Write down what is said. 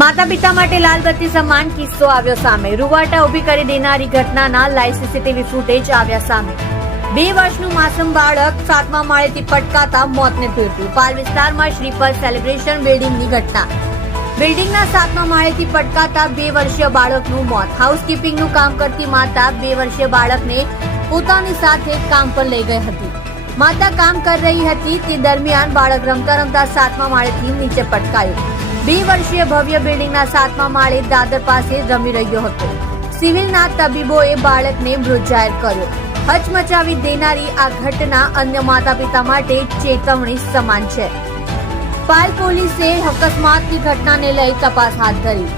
માતા પિતા માટે લાલ બત્તી સમાન કિસ્સો આવ્યો સામે. રૂવાટા ઉભી કરી દેનારી ઘટનાના લાઈવ સીસીટીવી ફૂટેજ આવ્યા સામે. 2 વર્ષનું માસૂમ બાળક 7મા માળેથી પટકાતા મોતને ભેટ્યું. પાલ વિસ્તારમાં શ્રીપદ સેલિબ્રેશન બિલ્ડિંગની ઘટના. બિલ્ડિંગના 7મા માળેથી પટકાતા 2 વર્ષીય બાળકનું મોત. હાઉસકીપિંગનું કામ કરતી માતા 2 વર્ષીય બાળકને પોતાની સાથે કામ પર લઈ ગઈ હતી. માતા કામ કરી રહી હતી તે દરમિયાન બાળક રમતા રમતા 7મા માળેથી નીચે પટકાયું. 2 વર્ષીય ભવ્ય બિલ્ડિંગના 7મા માળે દાદર પાસે રમી રહ્યો હતો. સિવિલના તબીબોએ બાળકને મૃત જાહેર કર્યો. હચમચાવી દેનારી આ ઘટના અન્ય માતા પિતા માટે ચેતવણી સમાન છે. પાલ પોલીસે અકસ્માતની ઘટનાને લઈ તપાસ હાથ ધરી.